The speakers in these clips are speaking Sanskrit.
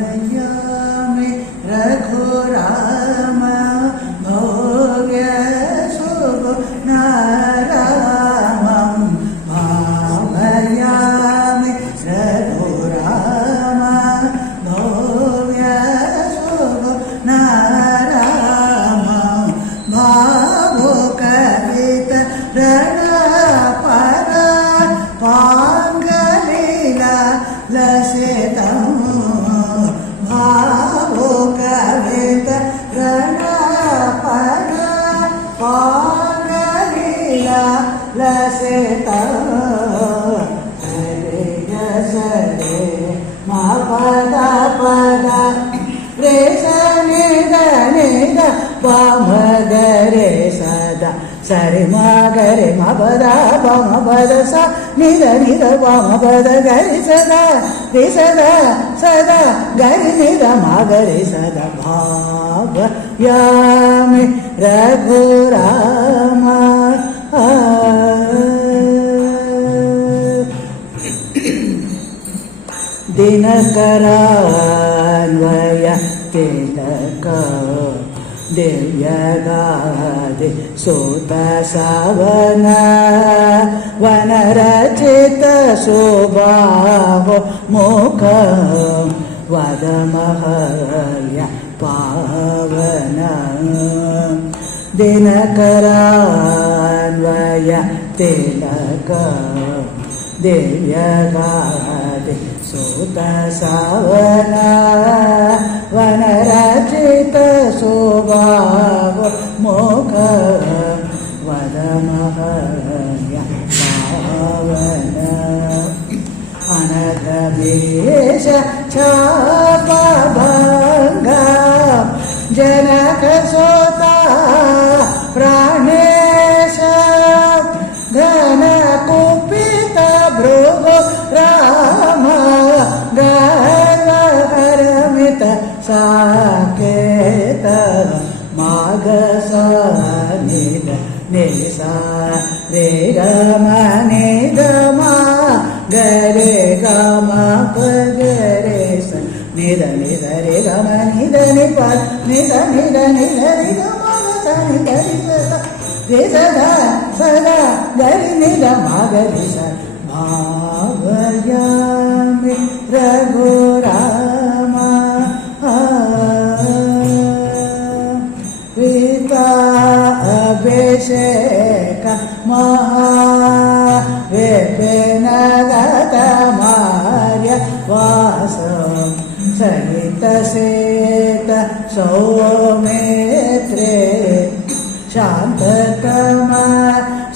भावयामि रघुराम भव्य सुगुणरामं भावयामि रघुराम भव्य सुगुणरामं भावुकवितरणपद पाङ्गलीला लसितं भावुकवितरणपद पाङ्गलीला लसितं हरे सरे मा पद पद रे स निध निध पम गरे सदा सरि मा गरे मा पद पम पद स निध निध पम पद गरि सदा रे सदा सदा गरि निध मा गरि सदा भावयामि रघुराम दिनकरान्वय तिलक दिव्यगादि सुत सवन वनरचित शोभावो मुख वदमहल्य पावन दिनकरान्वय तिलक दिव्यगादि सुत सवन वनरचित शोभाव मुख वदमहल्य पावन अनघवेश छापभङ्ग जनक सोता प्राणेश घन कुपित भृगु राम गर्वहरमित साकेत मागस निध निसा रे गम निध मा गरे गम पगरे स निध निध रे गम निध निप निध निध निध रे गम निध रे सदा सदा गरि निध मा गरि स भावयामि रघुराम पिता अभिषेक महाविपिनगत मार्य वास सहित सेत सौमित्रे शान्ततमा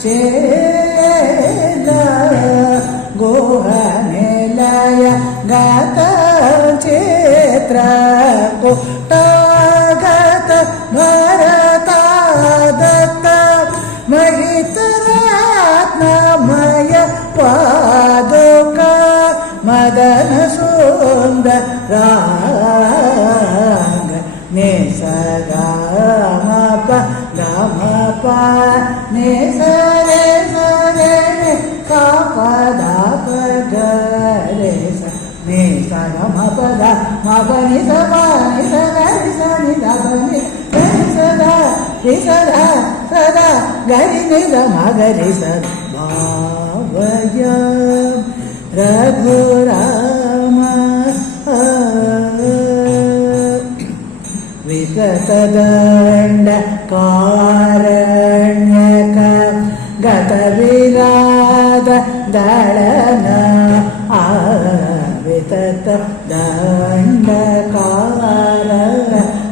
शील गुहनिलय गत चित्र कुटागत भरतादत्त महितरत्नमय पादुक मदन सुन्दरांग निसगामप गमप निसरे सरे कापदाप गरे स निसगमपद मपनि सपनि सगरि सनि दपनि सदा सदा सदा गरि निध मगरि सदा भावयामि रघुराम विगतदण्ड कारण्यक गतविलाद दळन वितत दण्ड कारण्यक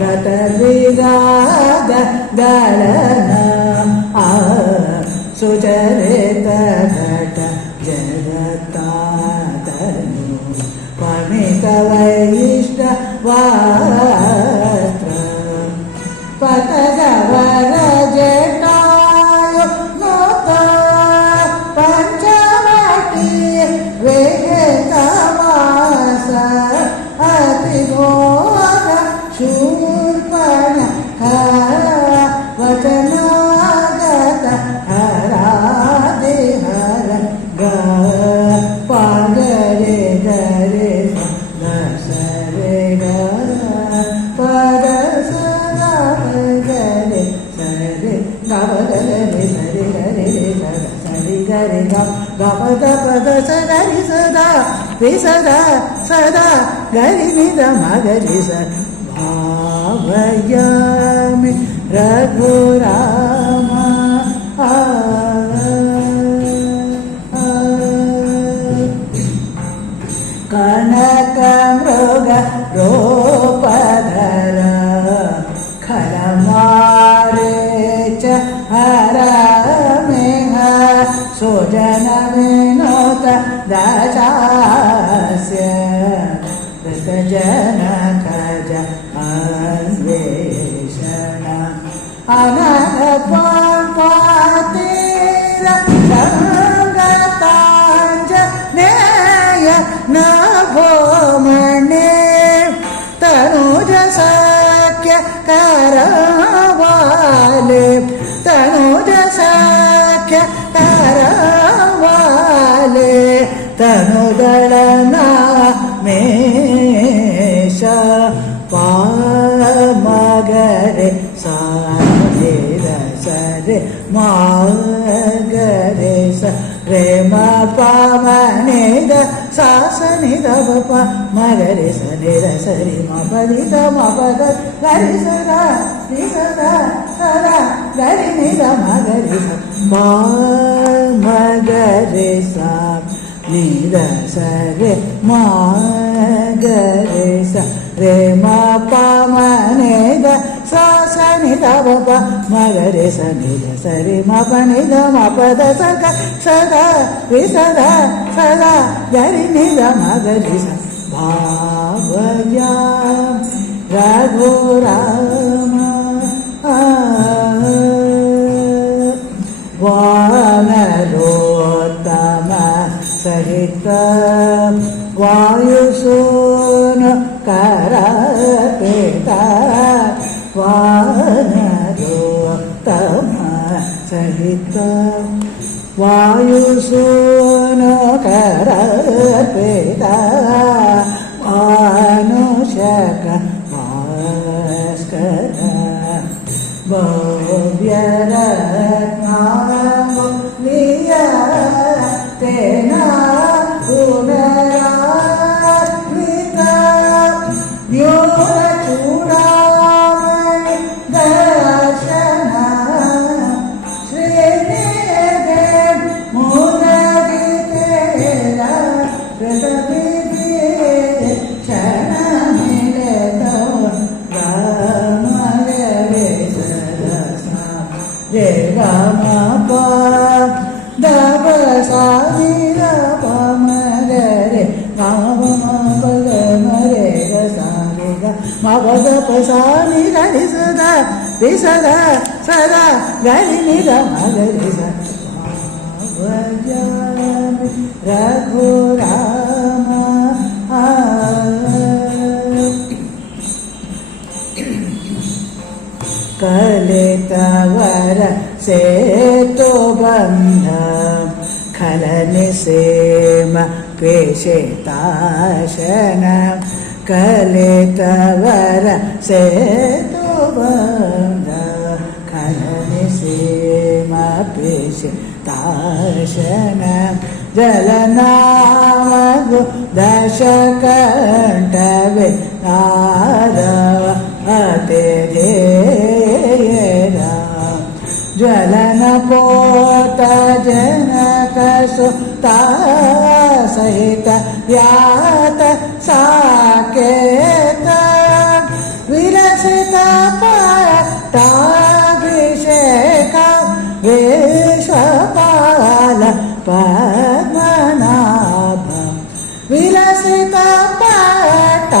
गतविलाद दळन सुचरित घट जगत्तातनु पमित वैष्ट वस्त्र पतगवर जटायु नोत पंचवटी वेगतमास अतिघोर शूर्पण वचनागत हरादिहर ग पागरे ग ಪದ ಸ ಗರಿ ಸದಾ ರಿ ಸದಾ ಸದಾ ಗರಿ ನಿದ ಮಗರಿ ಸ ಭಾವಯಾಮಿ ರಘುರಾಮ ಕನಕ ಮೃಗ ರೋಪಧರ ಖರಮಾರೇಚ ಹರ ಮೇಘ ಸುಜನ ವಿನೋತ ದಾಸ್ಯ ಜನ ಖಜ ಅನ್ವೇಷಣ ಅನಘ ಪಾತೀರ ಸಂಗತಾಂಜನೇಯ ನಭೋಮಣಿ ತನುಜ ಸಖ್ಯ ಕರವಾಲೆ ತನುಜ ಸಖ್ಯ ಕರವಾಲೆ ತನುದಳನ ಮೇಷ ಪಾಮಗರೆ ಸಾನಿರ ಸರೆ ಮಾಗರೆ ಸ ರೇ ಮ ಪಾಮನಿದ ಸಾಸನಿದ ಬಪ ಮಗರೆ ಸನಿರ ಸರಿ ಮ ಪದಿತ ಮ ಪದ ಗರಿ ಸದಾ ನಿ ಸದಾ ಸದಾ ಗರಿ ನಿದ ಮಗರಿ ಸ ಮಗರೆ ಸ ನಿದ ಸರೆ ಮಗರೆ ಸ ರೇ ಮ ಪಾಮನಿದ ಸಾಸನಿದ ಬಪ ಮಗರೆ ಸನಿದ ಸರಿ ಮ ಪನಿದ ಮ ಪದ ಸಗ ಸದಾ ರಿ ಸದಾ ಸದಾ ಗರಿ ನಿದ ಮಗರಿ ಸ ಭಾವಯಾ ರಘುರಾಮ ವಾನರೋತ್ತಮ ಸಹಿತ ವಾಯುಸೂನ ಕರಪೇತ ವಾನರೋತ್ತಮ ಸಹಿತ ವಾಯುಸೂನ ಕರಪೇತ ಮಾನುಷಕ ಭಾಸ್ಕರ ಭವ್ಯರತ್ನಾಮುಲಿಯ ತೇನ ಪುನರಾತ್ಮಿಕ ನ್ಯೂನಚೂಡಾಮಣಿ ದರ್ಶನ ಶ್ರೀನಿಧಿ ಮುನಗಿತೇರ ಪ್ರತವಿಧಿ ಕ್ಷಣ ಮಿಲತವ ರಾಮಗರೆ ಸರಸ ರೇ ರಾಮ ಪ ದಪ ಸಾನಿ ದಪ ಮಗರೆ ರಾಮ ಪದ ಮರೆ ಗ ಸಾನಿ ಗ ಮ ಪದ ಪ ಸಾನಿ ಗರಿ ಸದಾ ರಿ ಸದಾ ಸದಾ ಗರಿ ನಿದ ಮಗರಿ ಸ ಭಾವಯಾಮಿ ರಘುರಾಮ ಕಲಿತವರ ಸೇತು ಬಂಧ ಖಲನಿ ಸೇಮ ಪೇಷಿತಾಶನ ಕಲಿತವರ ಸೇತು ಬಂಧ ಖಲನಿ ಸೇಮ ಪೇಷಿತಾಶನ ಜಲನಾಮಗು ದಶಕಂಠವೆ ನಾರವ ಅತೆ ಧೇಯರ ಜ್ವಲನ ಪೋತ ಜನಕ ಸುತ ಸಹಿತ ಯಾತ ಸಾಕೇತ ವಿರಸಿತ ಪಟ್ಟಾಭಿಷೇಕ ವಿಶ್ವಪಾಲ ಪದ್ಮನಾಭ ವಿಲಸಿತ ಪಟ್ಟಾಭಿಷೇಕ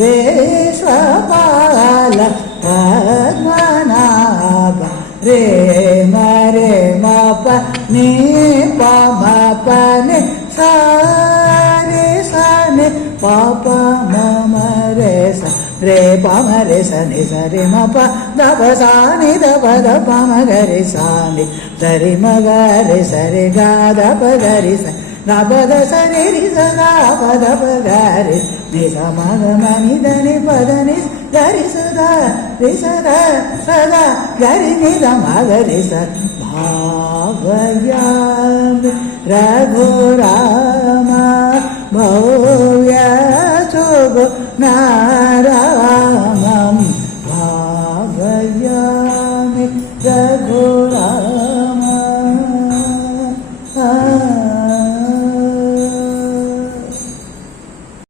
ವಿಶ್ವಪಾಲ ಪದ್ಮನಾಭ ರೇ ಮರೆ ಮಪ ನೀ ಪಮ ಪನೆ ಸಾರಿ ಸನೆ ಪಾಪ ಮಮ ರೇ ಸ ರೇ ಪಮ ರೇ ಸನಿ ಸರಿ ಮಪ ದಪ ಸಾನಿ ದಪ ದಪ ಮಗರಿ ಸಾನಿ ಸರಿ ಮಗರಿ ಸರಿ ಗ ದಪ ಗರಿ ಸ ನಪದ ಸರಿ ರಿ ಸದಾ ಪದ ಪಗರಿ ನಿ ಸ ಮಗ ಮನಿ ಧನಿ ಪದ ನಿ ಗರಿ ಸದಾ ರಿ ಸದಾ ಸದಾ ಗರಿ ನಿ ದ ಮಗರಿ ಸ भावयामि रघुराम भव्यशुभनारामं भावयामि रघु